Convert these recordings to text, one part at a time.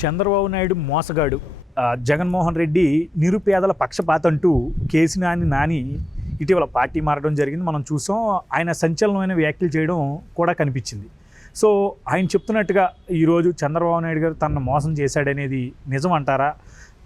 చంద్రబాబు నాయుడు మోసగాడు, జగన్మోహన్ రెడ్డి నిరుపేదల పక్షపాత అంటూ కేసినేని నాని ఇటీవల పార్టీ మారడం జరిగింది. మనం చూసాం. ఆయన సంచలనమైన వ్యాఖ్యలు చేయడం కూడా కనిపించింది. సో ఆయన చెప్తున్నట్టుగా ఈరోజు చంద్రబాబు నాయుడు గారు తనను మోసం చేశాడనేది నిజం అంటారా?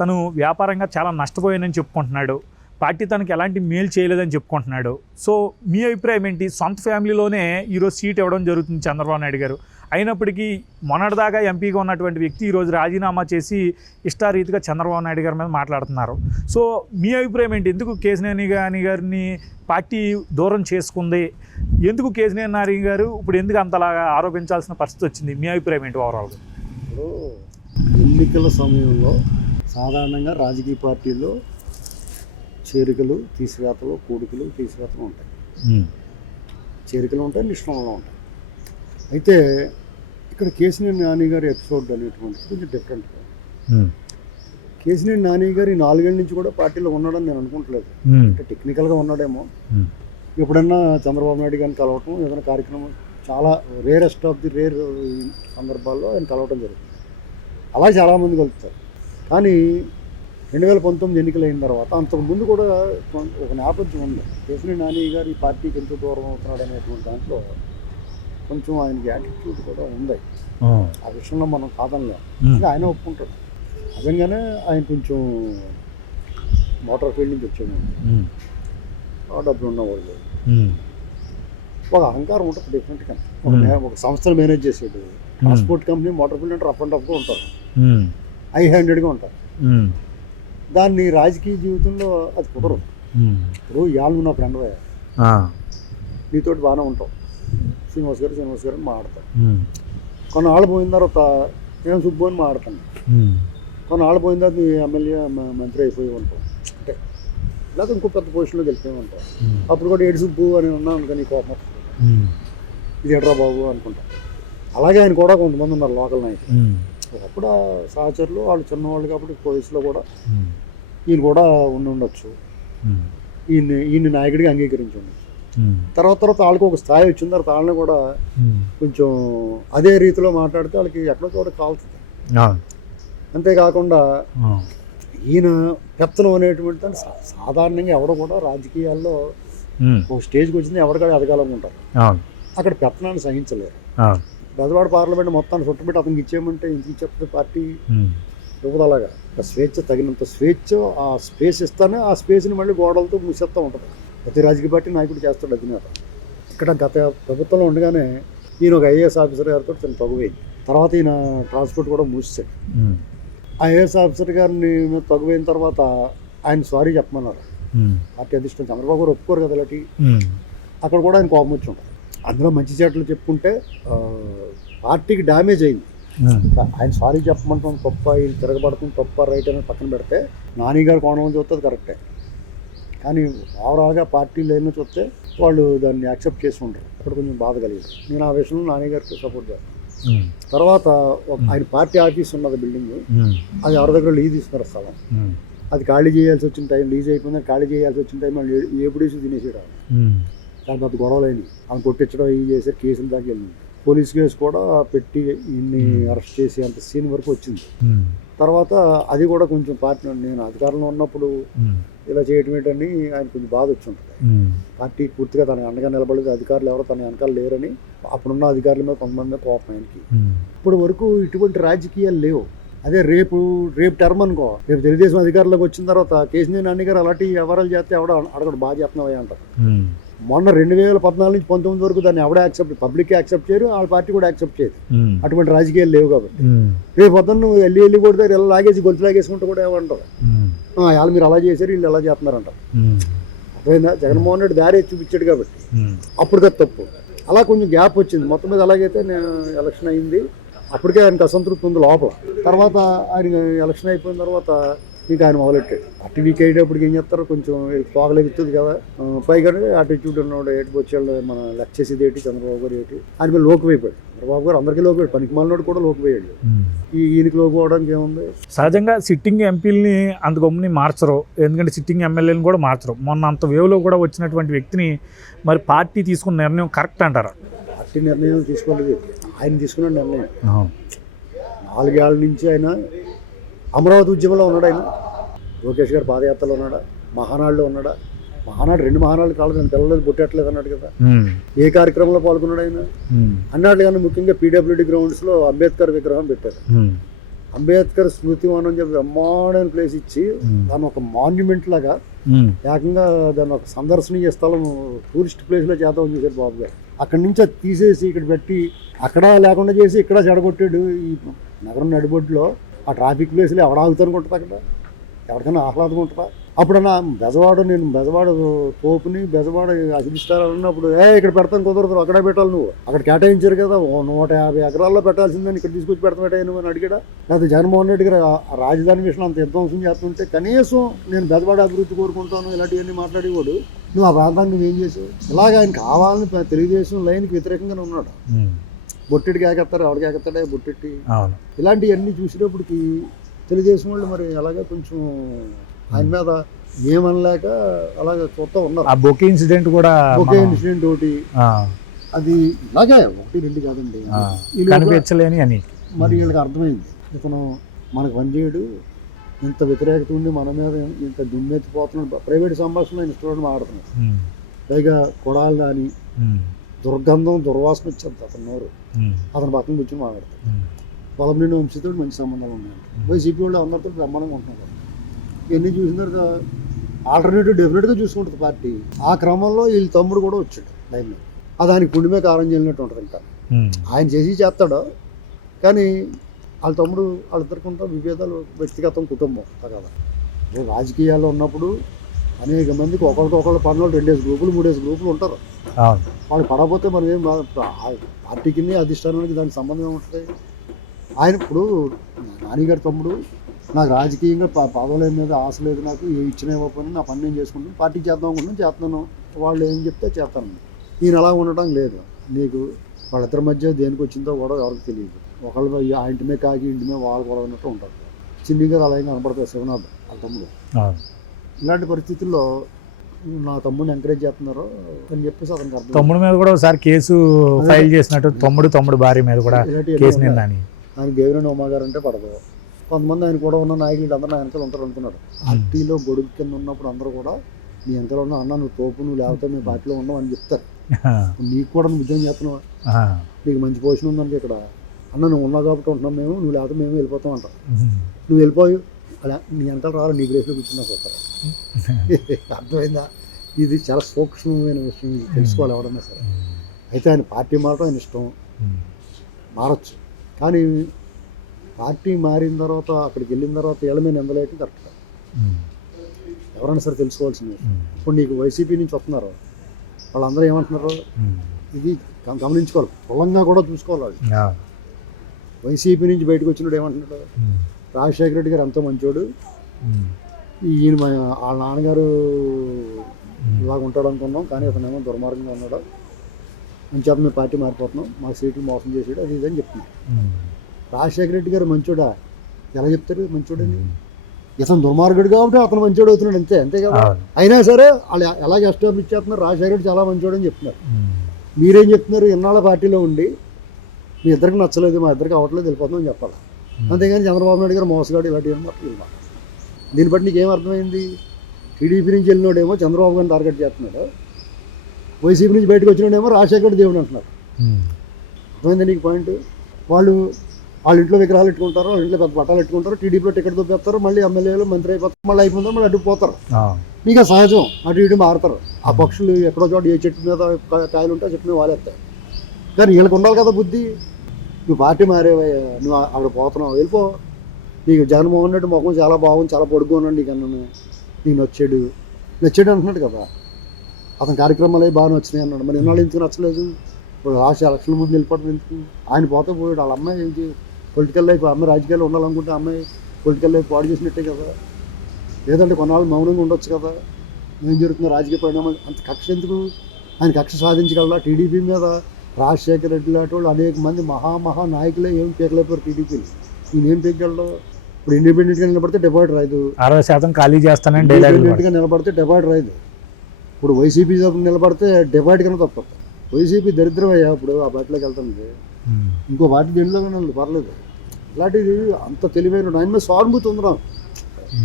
తను వ్యాపారంగా చాలా నష్టపోయానని చెప్పుకుంటున్నాడు, పార్టీ తనకి ఎలాంటి మేలు చేయలేదని చెప్పుకుంటున్నాడు. సో మీ అభిప్రాయం ఏంటి? సొంత ఫ్యామిలీలోనే ఈరోజు సీట్ ఇవ్వడం జరుగుతుంది చంద్రబాబు నాయుడు గారు. అయినప్పటికీ మొన్నటిదాకా ఎంపీగా ఉన్నటువంటి వ్యక్తి ఈరోజు రాజీనామా చేసి ఇష్టారీతిగా చంద్రబాబు నాయుడు గారి మీద మాట్లాడుతున్నారు. సో మీ అభిప్రాయం ఏంటి? ఎందుకు కేసినేని నాని గారిని పార్టీ దూరం చేసుకుంది? ఎందుకు కేసినేని నాని గారు ఇప్పుడు ఎందుకు అంతలాగా ఆరోపించాల్సిన పరిస్థితి వచ్చింది? మీ అభిప్రాయం ఏంటి ఓవరాల్గా? ఇప్పుడు ఎన్నికల సమయంలో సాధారణంగా రాజకీయ పార్టీల్లో చేరికలు తీసివేతలు, కూడికలు తీసివేతలు ఉంటాయి. చేరికలు ఉంటాయి, నిష్ఠంలో ఉంటాయి. అయితే ఇక్కడ కేసినేని నాని గారి ఎపిసోడ్ అనేటువంటిది కొంచెం డిఫరెంట్గా. కేసినేని నాని గారు ఈ 4 ఏళ్ళ నుంచి కూడా పార్టీలో ఉన్నాడని నేను అనుకుంటలేదు. అంటే టెక్నికల్గా ఉన్నాడేమో. ఎప్పుడన్నా చంద్రబాబు నాయుడు గారిని కలవటం, ఏదైనా కార్యక్రమం, చాలా రేరెస్ట్ ఆఫ్ ది రేర్ సందర్భాల్లో ఆయన కలవటం జరుగుతుంది. అలా చాలామంది కలుపుతారు. కానీ 2019 ఎన్నికలు అయిన తర్వాత అంతకుముందు కూడా ఒక నేపథ్యం ఉంది. కేసినేని నాని గారు ఈ పార్టీకి ఎంత దూరం అవుతున్నాడు అనేటువంటి దాంట్లో కొంచెం ఆయనకి యాటిట్యూడ్ కూడా ఉంది. ఆ విషయంలో మనం కాదనలేం. ఇంకా ఆయన ఒప్పుకుంటాడు. నిజంగానే ఆయన కొంచెం మోటార్ ఫీల్డ్ నుంచి వచ్చాడు. డబ్బులు ఉన్నవాళ్ళు ఒక అహంకారం ఉంటుంది డెఫినెట్గా. ఒక సంస్థను మేనేజ్ చేసాడు. ట్రాన్స్పోర్ట్ కంపెనీ, మోటార్ ఫీల్డ్ అంటే రఫ్ అండ్ టఫ్గా ఉంటారు, హై హ్యాండెడ్గా ఉంటారు. దాన్ని రాజకీయ జీవితంలో అది కుదరదు. ఇప్పుడు ఇవాళ నువ్వు నా ఫ్రెండ్ నీతోటి బాగానే ఉంటావు, శ్రీనివాస్ గారు అని మాట్లాడతాను. కొన్నాళ్ళు పోయిన తర్వాత నేను సుబ్బు అని మాట్లాడతాను. కొన్నాళ్ళు పోయిన తర్వాత నీ ఎమ్మెల్యే మంత్రి అయిపోయి ఉంటావు, అంటే లేదా ఇంకో పెద్ద పొజిషన్లో వెళ్ళిపోయి ఉంటావు. అప్పుడు కూడా ఏడు సుబ్బు అని ఉన్నాను అనుకో, నీ కోపం ఇది ఎడ్రా బాబు అనుకుంటా. అలాగే ఆయన కూడా కొంతమంది ఉన్నారు లోకల్ నాయకులు. ఒకప్పుడు ఆ సహచరులు వాళ్ళు చిన్నవాళ్ళు కాబట్టి వయసులో కూడా ఈయన కూడా ఉండొచ్చు, ఈయన నాయకుడిగా అంగీకరించి ఉండొచ్చు. తర్వాత వాళ్ళకి ఒక స్థాయి వచ్చిన తర్వాత వాళ్ళని కూడా కొంచెం అదే రీతిలో మాట్లాడితే వాళ్ళకి ఎక్కడో చోట కాల్తుంది. అంతేకాకుండా ఈయన పెత్తనం అనేటువంటి దాన్ని సాధారణంగా ఎవరు కూడా రాజకీయాల్లో ఒక స్టేజ్కి వచ్చింది ఎవరికాడ ఎదగాలనుకుంటారు. అక్కడ పెత్తనాన్ని సహించలేరు. బెజవాడ పార్లమెంట్ మొత్తాన్ని చుట్టుపెట్టి అతనికి ఇచ్చేయమంటే ఇంటికి చెప్తే పార్టీ ఇవ్వదు. అలాగా స్వేచ్ఛ, తగినంత స్వేచ్ఛ, ఆ స్పేస్ ఇస్తానే ఆ స్పేస్ని మళ్ళీ గోడలతో మూసేస్తూ ఉంటుంది. ప్రతి రాజకీయ పార్టీ నాయకుడు చేస్తాడు అధినేత. ఇక్కడ గత ప్రభుత్వంలో ఉండగానే ఈయన ఒక ఐఏఎస్ ఆఫీసర్ గారితో తను తగువైంది. తర్వాత ఈయన ట్రాన్స్పోర్ట్ కూడా మూసేశాడు. ఐఏఎస్ ఆఫీసర్ గారిని తగువైన తర్వాత ఆయన సారీ చెప్పమన్నారు. పార్టీ అధిష్టానం చంద్రబాబు గారు ఒప్పుకోరు కదా అలాంటి. అక్కడ కూడా ఆయన కోపం వచ్చి ఉంటుంది. అందులో మంచి చెట్లు చెప్పుకుంటే పార్టీకి డ్యామేజ్ అయింది. ఆయన సారీ చెప్పమంటాం తప్ప, ఈయన తిరగబడుతుంది తప్ప, రైట్ అని పక్కన పెడితే నాని గారు కోణం చూస్తే కరెక్టే. కానీ ఓవరాల్గా పార్టీలో ఏమో చూస్తే వాళ్ళు దాన్ని యాక్సెప్ట్ చేసి ఉంటారు. అక్కడ కొంచెం బాధ కలిగింది. నేను ఆ విషయంలో నాని గారికి సపోర్ట్ చేస్తాను. తర్వాత ఆయన పార్టీ ఆఫీస్ ఉన్నది బిల్డింగ్, అది ఎవరి దగ్గర లీజ్ తీసుకున్నారు స్థలం. అది ఖాళీ చేయాల్సి వచ్చిన టైం, లీజ్ అయిపోయిందని ఖాళీ చేయాల్సి వచ్చిన టైం వాళ్ళు ఏపుడేసి తినేసేయడం. దాని పెద్ద గొడవలైనవి. ఆయన కొట్టించడం ఇవి చేశారు. కేసుల దాకా వెళ్ళింది. పోలీస్ కేసు కూడా పెట్టి ఇన్ని అరెస్ట్ చేసి అంత సీన్ వరకు వచ్చింది. తర్వాత అది కూడా కొంచెం పార్టీ, నేను అధికారంలో ఉన్నప్పుడు ఇలా చేయటం ఏంటని ఆయన కొంచెం బాధ వచ్చి ఉంటుంది. పార్టీ పూర్తిగా తనకు అండగా నిలబడలేదు, అధికారులు ఎవరో తన వెనకాల లేరని అప్పుడున్న అధికారుల మీద కొంతమంది కోపం ఆయనకి. ఇప్పుడు వరకు ఇటువంటి రాజకీయాలు లేవు. అదే రేపు టర్మ్ అనుకో, రేపు తెలుగుదేశం అధికారంలోకి వచ్చిన తర్వాత కేసినేని నాని గారు అలాంటి వ్యవహారాలు చేస్తే ఎవడో అడగడు, బాగా చేస్తున్నావా అంటారు. మొన్న 2014 నుంచి 19 వరకు దాన్ని ఎవడ పబ్లిక్ యాక్సెప్ట్ చేయరు, వాళ్ళ పార్టీ కూడా యాక్సెప్ట్ చేయదు. అటువంటి రాజకీయాలు లేవు కాబట్టి రేపు పొద్దున్న నువ్వు వెళ్ళి కూడా ఇలా లాగేసి గొలుసు లాగేసుకుంటూ కూడా ఏమంటారు, వాళ్ళు మీరు అలా చేశారు, వీళ్ళు ఎలా చేస్తున్నారంటారు. అర్థమైందా? జగన్మోహన్ రెడ్డి దారి చూపించాడు కాబట్టి అప్పటికే తప్పు. అలా కొంచెం గ్యాప్ వచ్చింది. మొత్తం మీద అలాగైతే నేను ఎలక్షన్ అయింది, అప్పటికే ఆయనకు అసంతృప్తి ఉంది లోపల. తర్వాత ఆయన ఎలక్షన్ అయిపోయిన తర్వాత ఇంకా ఆయన మొదలెట్టాడు. అటు వీక్ అయ్యేటప్పటికి ఏం చేస్తారు, కొంచెం తోగలెగుతుంది కదా. పైగా అటిట్యూడ్ ఉన్నాడు, ఏటి వచ్చాడు, మన లెక్క చేసేది ఏంటి, చంద్రబాబు గారు ఏంటి, ఆయన మీద లోకుపోయాడు. చంద్రబాబు గారు అందరికీ లోకపోయాడు, పనికి మాలినోడు కూడా లోకపోయాడు. ఈయనకి లోకపోవడానికి ఏముంది? సహజంగా సిట్టింగ్ ఎంపీలని అంత గమ్ముని మార్చరు, ఎందుకంటే సిట్టింగ్ ఎమ్మెల్యేలను కూడా మార్చరు. మొన్న అంత వేవ్లో కూడా వచ్చినటువంటి వ్యక్తిని మరి పార్టీ తీసుకున్న నిర్ణయం కరెక్ట్ అంటారా? పార్టీ నిర్ణయం తీసుకోలేదు, ఆయన తీసుకున్న నిర్ణయం. 4 ఏళ్ళ నుంచి ఆయన అమరావతి ఉద్యమంలో ఉన్నాడు. ఆయన లోకేష్ గారు పాదయాత్రలో ఉన్నాడా, మహానాడులో ఉన్నాడా? మహానాడు 2 మహానాడు కాలేదు, నేను పిల్లలు పుట్టట్లేదు అన్నాడు కదా. ఏ కార్యక్రమంలో పాల్గొన్నాడు ఆయన అన్నాడు. కానీ ముఖ్యంగా పీడబ్ల్యూడి గ్రౌండ్స్లో అంబేద్కర్ విగ్రహం పెట్టారు. అంబేద్కర్ స్మృతివనం చెప్పి బ్రహ్మాండమైన ప్లేస్ ఇచ్చి దాన్ని ఒక మాన్యుమెంట్ లాగా ఏకంగా దాన్ని ఒక సందర్శనీయ స్థలం, టూరిస్ట్ ప్లేస్లో చేద్దామని చూశారు బాబు గారు. అక్కడి నుంచి అది తీసేసి ఇక్కడ పెట్టి అక్కడ లేకుండా చేసి ఇక్కడ చెడగొట్టాడు. ఈ నగరం నడిబొడ్డులో ఆ ట్రాఫిక్ ప్లేస్లో ఎవడ ఆగుతానుకుంటుంది, అక్కడ ఎవరికైనా ఆహ్లాదం ఉంటుందా? అప్పుడు నా బెజవాడ తోపుని బెజవాడ అధిష్టారాలన్నప్పుడు ఇక్కడ పెడతాను కుదరదు, అక్కడే పెట్టాలి, నువ్వు అక్కడ కేటాయించారు కదా 150 ఎకరాల్లో పెట్టాల్సిందని ఇక్కడ తీసుకొచ్చి పెడతామేటా నువ్వు అని అడిగాడా? లేకపోతే జగన్మోహన్ రెడ్డి గారు ఆ రాజధాని విషయం అంత విధ్వంసం చేస్తుంటే కనీసం నేను బెజవాడ అభివృద్ధి కోరుకుంటాను ఇలాంటివన్నీ మాట్లాడేవాడు. నువ్వు ఆ ప్రాంతాన్ని నువ్వేం చేసావు? ఇలాగ ఆయన కావాలని తెలుగుదేశం లైన్కి వ్యతిరేకంగానే ఉన్నాడు. బొట్టెడికి ఏకెత్తారు, ఎవరికి ఏకెత్తాడే బొట్టెట్టి, ఇలాంటివన్నీ చూసేటప్పటికి తెలుగుదేశం వాళ్ళు మరి అలాగే కొంచెం ఆయన మీద ఏమనలేక అలాగే చూస్తూ ఉన్నారు. ఆ బొకే ఇన్సిడెంట్ కూడా, బొకే ఇన్సిడెంట్ ఒకటి, అది ఇలాగే 1-2 కాదండి, కనిపించలేని అని మరి వీళ్ళకి అర్థమైంది. ఇతను మనకు పనిచేయడు, ఇంత వ్యతిరేకత ఉండి మన మీద ఇంత దుమ్మెత్తిపోతున్నాడు, ప్రైవేట్ సంభాషణలో ఇన్స్టాల్ మాడుతున్నాడు, పైగా కొడాలి అని దుర్గంధం దుర్వాసన వచ్చేది అతని నోరు. అతని పక్కన కూర్చొని మాట్లాడతాడు. పొలంనేని వంశీతో మంచి సంబంధాలు ఉన్నాయి, వైసీపీ వాళ్ళు అందరితో బ్రహ్మాండంగా ఉంటున్నారు. ఇవన్నీ చూసిన తర్వాత ఆల్టర్నేటివ్ డెఫినెట్గా చూసుకుంటుంది పార్టీ. ఆ క్రమంలో వీళ్ళ తమ్ముడు కూడా వచ్చాడు లైన్లో. అది ఆయనకి పుండిమే కారం చేయనట్టు ఉంటుంది. ఇంకా ఆయన చేస్తాడు, కానీ వాళ్ళ తమ్ముడు వాళ్ళిద్దరికి కొంత విభేదాలు, వ్యక్తిగతం, కుటుంబం కదా. రాజకీయాల్లో ఉన్నప్పుడు అనేక మందికి ఒకరికొకళ్ళు పనులు 2 గ్రూపులు 3 గ్రూపులు ఉంటారు. వాళ్ళు పడకపోతే మనం ఏం పార్టీకి అధిష్టానానికి దానికి సంబంధం ఉంటుంది. ఆయన ఇప్పుడు నానిగారి తమ్ముడు నాకు రాజకీయంగా పదవుల మీద ఆశ లేదు, నాకు ఏ ఇచ్చిన ఇవ్వకపోయినా నా పని నేను చేసుకుంటాను, పార్టీకి చేద్దాం అనుకుంటున్నాను, చేస్తున్నాను, వాళ్ళు ఏం చెప్తే చేస్తాను. నేను అలా ఉండటం లేదు. నీకు వాళ్ళిద్దరి మధ్య దేనికి వచ్చిందో కూడా ఎవరికి తెలియదు. ఒకళ్ళు ఆ ఇంటిమే కాకి ఇంటిమే వాళ్ళు కూడా ఉన్నట్టు ఉంటారు. చిన్ని గారు అలాగే కనపడతారు, శివనాథ్ వాళ్ళ తమ్ముడు. ఇలాంటి పరిస్థితుల్లో నా తమ్ముడిని ఎంకరేజ్ చేస్తున్నారు అని చెప్పేసి అతనికి అర్థం. తమ్ముడు మీద కూడా ఒకసారి కేసు ఫైల్ చేసినట్టు, తమ్ముడు భార్య మీద కూడా కేసు నిందని. ఆయన దేవినేని ఉమా గారు అంటే పడదు. కొంతమంది ఆయన కూడా ఉన్న నాయకులు అందరూ నా వెనకాల ఉంటారు అనుకున్నారు. పార్టీలో గొడుగు కింద ఉన్నప్పుడు అందరూ కూడా నీ వెనకాల ఉన్న అన్న నువ్వు తోపు, నువ్వు లేకపోతే మేము పార్టీలో ఉన్నావు అని చెప్తారు. నీకు కూడా నువ్వు ఉద్యోగం చేస్తున్నావా, నీకు మంచి పొజిషన్ ఉందంటే ఇక్కడ అన్న నువ్వు ఉన్నావు కాబట్టి ఉంటున్నాం మేము, నువ్వు లేకపోతే మేము వెళ్ళిపోతాం అంటారు. నువ్వు వెళ్ళిపోయి అలా నీ వెనకాల రావాలి, నీ ప్లేస్లో కూర్చున్నా పోతారు. అర్థమైందా? ఇది చాలా సూక్ష్మమైన విషయం, ఇది తెలుసుకోవాలి ఎవడన్నా సరే. అయితే ఆయన పార్టీ మారడం ఆయన ఇష్టం, మారచ్చు. కానీ పార్టీ మారిన తర్వాత అక్కడికి వెళ్ళిన తర్వాత వీళ్ళ మీద నిందలేయటం కరెక్ట్ కాదు. ఎవరైనా సరే తెలుసుకోవాల్సింది. ఇప్పుడు నీకు వైసీపీ నుంచి వస్తున్నారు, వాళ్ళందరూ ఏమంటున్నారు, ఇది గమనించుకోవాలి, పొలంగా కూడా చూసుకోవాలి. వైసీపీ నుంచి బయటకు వచ్చినప్పుడు ఏమంటున్నాడు, రాజశేఖర రెడ్డి గారు ఎంతో మంచోడు, ఈయన వాళ్ళ నాన్నగారు ఇలాగ ఉంటాడు అనుకున్నాం, కానీ అతను ఏమో దుర్మార్గంగా ఉన్నాడు అని చెప్పి మేము పార్టీ మారిపోతున్నాం, మా సీట్లు మోసం చేసాడు, అది ఇదని చెప్తున్నాడు. రాజశేఖర రెడ్డి గారు మంచోడా? ఎలా చెప్తారు మంచోడని? ఇతను దుర్మార్గుడు కాబట్టి అతను మంచోడు అవుతున్నాడు, అంతే కదా. అయినా సరే వాళ్ళు ఎలాగ ఎస్టాబ్లిష్ చేస్తున్నారు, రాజశేఖర రెడ్డి చాలా మంచోడు అని చెప్తున్నారు. మీరేం చెప్తున్నారు, ఇన్నాళ్ళ పార్టీలో ఉండి మీ ఇద్దరికి నచ్చలేదు, మా ఇద్దరికి అవ్వట్లేదు, వెళ్ళిపోతున్నాం అని చెప్పాలి. అంతేగాని చంద్రబాబు నాయుడు గారు మోసగాడు ఇలాంటివి ఏమో. దీన్ని బట్టి నీకేం అర్థమైంది? టీడీపీ నుంచి వెళ్ళినోడేమో చంద్రబాబు గారిని టార్గెట్ చేస్తున్నాడు, వైసీపీ నుంచి బయటకు వచ్చినోడేమో రాజశేఖర దేవుడు అంటున్నారు. అర్థమైంది నీకు పాయింట్? వాళ్ళ ఇంట్లో విగ్రహాలు పెట్టుకుంటారు, వాళ్ళ ఇంట్లో పెద్ద బట్టాలు పెట్టుకుంటారు, టీడీపీలో టికెట్ దొబ్బేస్తారు, మళ్ళీ ఎమ్మెల్యేలు మంత్రి అయిపోతారు, మళ్ళీ అయిపోతారు, మళ్ళీ అడ్డుకుపోతారు. మీకు సహజం, అటు ఇటు మారుతారు. ఆ పక్షులు ఎక్కడో చోట ఏ చెట్టు మీద కాయలు ఉంటే ఆ చెట్టు మీద వాలేస్తాయి. కానీ వీళ్ళకి ఉండాలి కదా బుద్ధి. నువ్వు పార్టీ మారేవయ్యా, నువ్వు అక్కడ పోతున్నావు, వెళ్ళిపో. నీకు జగన్మోహన్ రెడ్డి ముఖం చాలా బాగుంది, చాలా పొడుగు ఉన్నాడు, నీకు అన్నాను, నీకు నచ్చాడు అంటున్నాడు కదా. అతని కార్యక్రమాలు అవి బాగా నచ్చినాయి అన్నాడు. మరి ఎన్నాళ్ళు ఎందుకు నచ్చలేదు? ఇప్పుడు రాష్ట్ర ఎలక్షన్ ముందు వెళ్ళిపోవడం ఎందుకు? ఆయన పోతే పోయాడు. వాళ్ళ అమ్మాయి ఏంటి పొలిటికల్ లైఫ్, అమ్మాయి రాజకీయాల్లో ఉండాలనుకుంటే అమ్మాయి పొలిటికల్ లైఫ్ పాడు చేసినట్టే కదా. లేదంటే కొన్నాళ్ళు మౌనంగా ఉండొచ్చు కదా. ఏం జరుగుతుందో రాజకీయ పరిణామాలు, అంత కక్ష ఎందుకు? ఆయన కక్ష సాధించగలరా? టీడీపీ మీద రాజశేఖర రెడ్డి లాంటి వాళ్ళు అనేక మంది మహా నాయకులే ఏం పీకలేపారు టీడీపీలు. ఈయన ఏం పీకగలడు? ఇప్పుడు ఇండిపెండెంట్గా నిలబడితే డిపాజిట్ రాదు, 60% ఖాళీ చేస్తానని ఇండిపెండెంట్గా నిలబడితే డిపాజిట్ రాదు. ఇప్పుడు వైసీపీ నిలబడితే డిపాజిట్ కన్నా తప్పదు. వైసీపీ దరిద్రం అయ్యా ఇప్పుడు ఆ పార్టీలోకి వెళ్తుంది. ఇంకో పార్టీ దేంట్లోనే పర్లేదు. అలాంటిది అంత తెలివైన ఆయన మీద సానుభూతి ఉంది నాకు.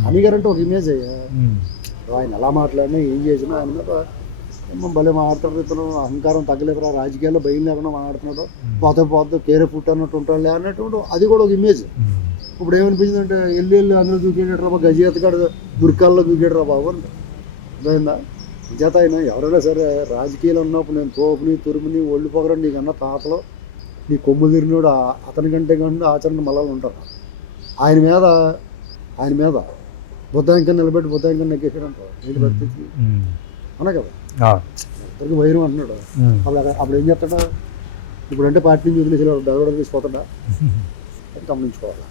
అనిగారంటే ఒక ఇమేజ్ అయ్యా, ఆయన ఎలా మాట్లాడినా ఏం చేసినా ఆయన మీద ఏమో భలే మాట్లాడుతాడు, ఇతను అహంకారం తగ్గలేదురా, రాజకీయాల్లో భయం లేకుండా మాట్లాడుతున్నాడు, పోతే కేరే పుట్టి అన్నట్టు ఉంటాడులే అన్నట్టు అది కూడా ఒక ఇమేజ్. ఇప్పుడు ఏమనిపించింది అంటే వెళ్ళి అందులో దూకేటరా బాబు, గజ ఎత్తకాడు గురికాల్లో దూకేటరా బాబు అని అర్థమైందా. చేత ఆయన ఎవరైనా సరే రాజకీయాలు ఉన్నప్పుడు నేను తోపుని తురుముని ఒళ్ళు పొగరని నీకన్నా తాతలో నీ కొమ్ము తిరిగినోడు అతని కంటే కంటే ఆచరణ మళ్ళీ ఉంటారు. ఆయన మీద బుద్ధాంకం నిలబెట్టి బుద్ధాంకం నెగ్గేసాడంట ఏంటి పరిస్థితి అన్నా కదా, ఇద్దరికి వైరం అంటున్నాడు. అప్పుడు ఏం చేస్తాడా, ఇప్పుడంటే పార్టీ నుంచి వదిలేసి బెదవాడ తీసిపోతాడా అని గమనించుకోవాలి.